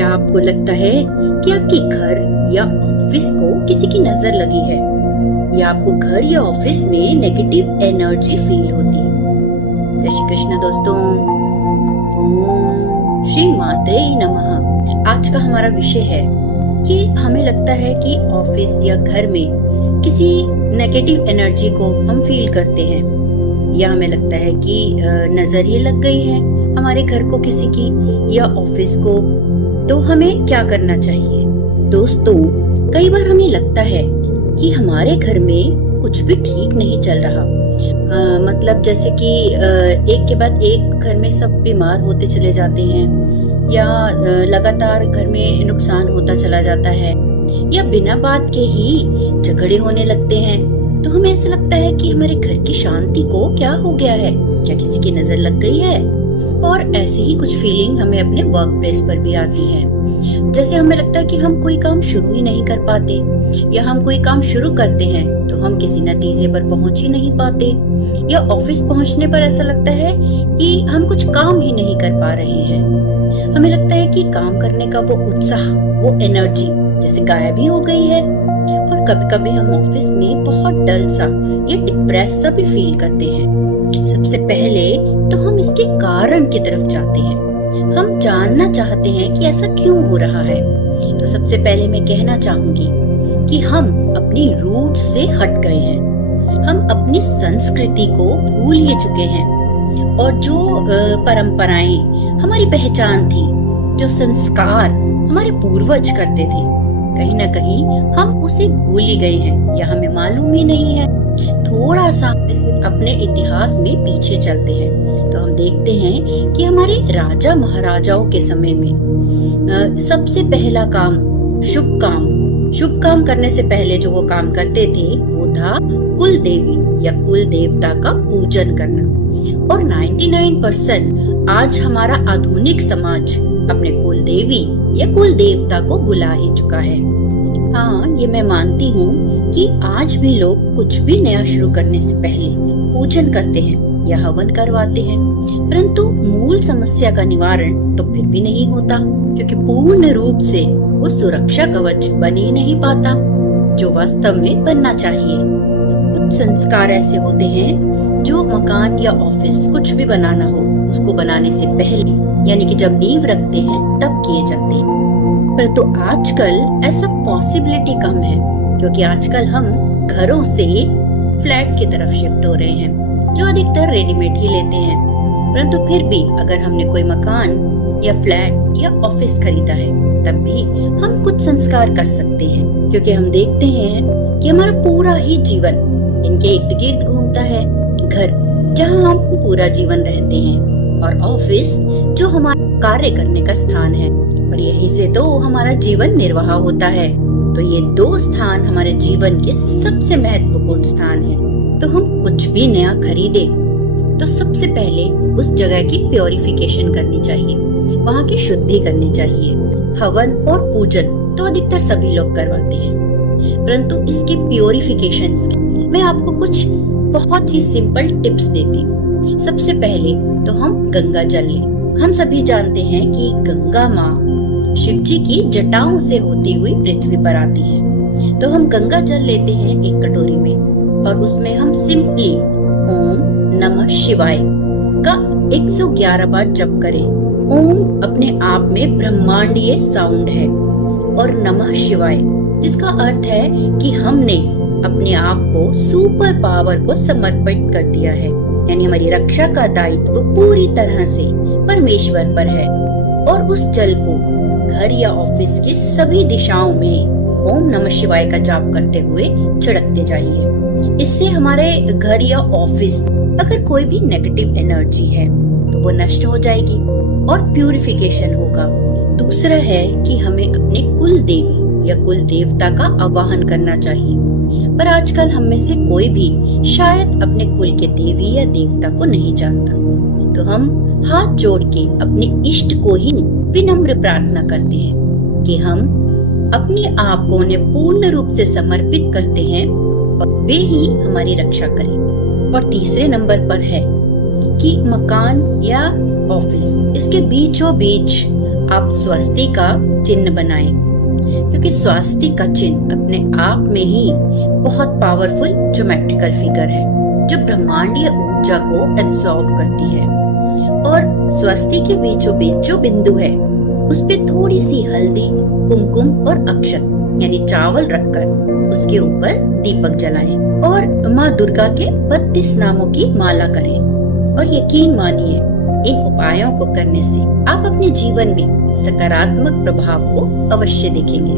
क्या आपको लगता है कि आपके घर या ऑफिस को किसी की नजर लगी है, या आपको घर या ऑफिस में नेगेटिव एनर्जी फील होती है? जय श्री कृष्ण दोस्तों, ओम श्री मात्रे नमः। आज का हमारा विषय है कि हमें लगता है कि ऑफिस या घर में किसी नेगेटिव एनर्जी को हम फील करते हैं, या हमें लगता है कि नजर ही लग गई है हमारे घर को किसी की या ऑफिस को, तो हमें क्या करना चाहिए? दोस्तों, कई बार हमें लगता है कि हमारे घर में कुछ भी ठीक नहीं चल रहा। मतलब जैसे कि एक के बाद एक घर में सब बीमार होते चले जाते हैं, या लगातार घर में नुकसान होता चला जाता है, या बिना बात के ही झगड़े होने लगते हैं। तो हमें ऐसा लगता है कि हमारे घर की शांति को क्या हो गया है, क्या किसी की नजर लग गई है? और ऐसे ही कुछ फीलिंग हमें अपने वर्क प्लेस पर भी आती है। जैसे हमें लगता है कि हम कोई काम शुरू ही नहीं कर पाते, या हम कोई काम शुरू करते हैं तो हम किसी नतीजे पर पहुंच ही नहीं पाते, या ऑफिस पहुंचने पर ऐसा लगता है कि हम कुछ काम ही नहीं कर पा रहे हैं। हमें लगता है कि काम करने का वो उत्साह, वो एनर्जी जैसे गायब ही हो गई है। और कभी कभी हम ऑफिस में बहुत डल सा या डिप्रेस सा भी फील करते हैं। सबसे पहले तो हम इसके कारण की तरफ जाते हैं। हम जानना चाहते हैं कि ऐसा क्यों हो रहा है। तो सबसे पहले मैं कहना चाहूंगी कि हम अपनी रूट से हट गए हैं। हम अपनी संस्कृति को भूल ही चुके हैं, और जो परंपराएं हमारी पहचान थी, जो संस्कार हमारे पूर्वज करते थे, कहीं ना कहीं हम उसे भूल ही गए हैं, या हमें मालूम ही नहीं है। थोड़ा सा अपने इतिहास में पीछे चलते हैं तो हम देखते हैं कि हमारे राजा महाराजाओं के समय में सबसे पहला काम, शुभ काम करने से पहले जो वो काम करते थे वो था कुल देवी या कुल देवता का पूजन करना। और 99% आज हमारा आधुनिक समाज अपने कुल देवी या कुल देवता को भुला ही चुका है। हाँ, ये मैं मानती हूँ कि आज भी लोग कुछ भी नया शुरू करने से पहले पूजन करते हैं या हवन करवाते हैं, परंतु मूल समस्या का निवारण तो फिर भी नहीं होता, क्योंकि पूर्ण रूप से वो सुरक्षा कवच बन ही नहीं पाता जो वास्तव में बनना चाहिए। कुछ संस्कार ऐसे होते हैं जो मकान या ऑफिस कुछ भी बनाना हो, उसको बनाने से पहले यानी कि जब नींव रखते हैं तब किए जाते हैं। परंतु आजकल ऐसा पॉसिबिलिटी कम है, क्योंकि आजकल हम घरों से फ्लैट की तरफ शिफ्ट हो रहे हैं, जो अधिकतर रेडीमेड ही लेते हैं। परंतु फिर भी अगर हमने कोई मकान या फ्लैट या ऑफिस खरीदा है, तब भी हम कुछ संस्कार कर सकते हैं, क्योंकि हम देखते हैं कि हमारा पूरा ही जीवन इनके इर्द गिर्द घूमता है। घर जहाँ हम पूरा जीवन रहते हैं, और ऑफिस जो हमारा कार्य करने का स्थान है, और यहीं से तो हमारा जीवन निर्वाह होता है। तो ये दो स्थान हमारे जीवन के सबसे महत्वपूर्ण स्थान हैं। तो हम कुछ भी नया खरीदे तो सबसे पहले उस जगह की प्योरिफिकेशन करनी चाहिए, वहाँ की शुद्धि करनी चाहिए। हवन और पूजन तो अधिकतर सभी लोग करवाते हैं, परंतु इसके प्योरिफिकेशन मैं आपको कुछ बहुत ही सिंपल टिप्स देती हूँ। सबसे पहले तो हम गंगा जल लें। हम सभी जानते हैं कि गंगा माँ शिव जी की जटाओं से होती हुई पृथ्वी पर आती है। तो हम गंगा जल लेते हैं एक कटोरी में, और उसमें हम सिंपली ओम नमः शिवाय का 111 बार जप करें। ओम अपने आप में ब्रह्मांडीय साउंड है, और नमः शिवाय जिसका अर्थ है कि हमने अपने आप को सुपर पावर को समर्पित कर दिया है, यानी हमारी रक्षा का दायित्व पूरी तरह से परमेश्वर पर है। और उस जल को घर या ऑफिस की सभी दिशाओं में ओम नमः शिवाय का जाप करते हुए छिड़कते जाइए। इससे हमारे घर या ऑफिस अगर कोई भी नेगेटिव एनर्जी है तो वो नष्ट हो जाएगी और प्यूरिफिकेशन होगा। दूसरा है कि हमें अपने कुल देवी या कुल देवता का आवाहन करना चाहिए, पर आजकल हम में से कोई भी शायद अपने कुल के देवी या देवता को नहीं जानता। तो हम हाथ जोड़ के अपने इष्ट को ही विनम्र प्रार्थना करते हैं कि हम अपने आप को उन्हें पूर्ण रूप से समर्पित करते हैं, और वे ही हमारी रक्षा करें। और तीसरे नंबर पर है कि मकान या ऑफिस, इसके बीचों बीच आप स्वस्ति का चिन्ह बनाएं, क्योंकि स्वस्ति का चिन्ह अपने आप में ही बहुत पावरफुल ज्योमेट्रिकल फिगर है जो ब्रह्मांडीय ऊर्जा को एब्जॉर्ब करती है। और स्वस्ति के बीचों बीच जो बिंदु है उस पे थोड़ी सी हल्दी, कुमकुम और अक्षत यानी चावल रखकर उसके ऊपर दीपक जलाएं और माँ दुर्गा के 32 नामों की माला करें। और यकीन मानिए, इन उपायों को करने से आप अपने जीवन में सकारात्मक प्रभाव को अवश्य देखेंगे।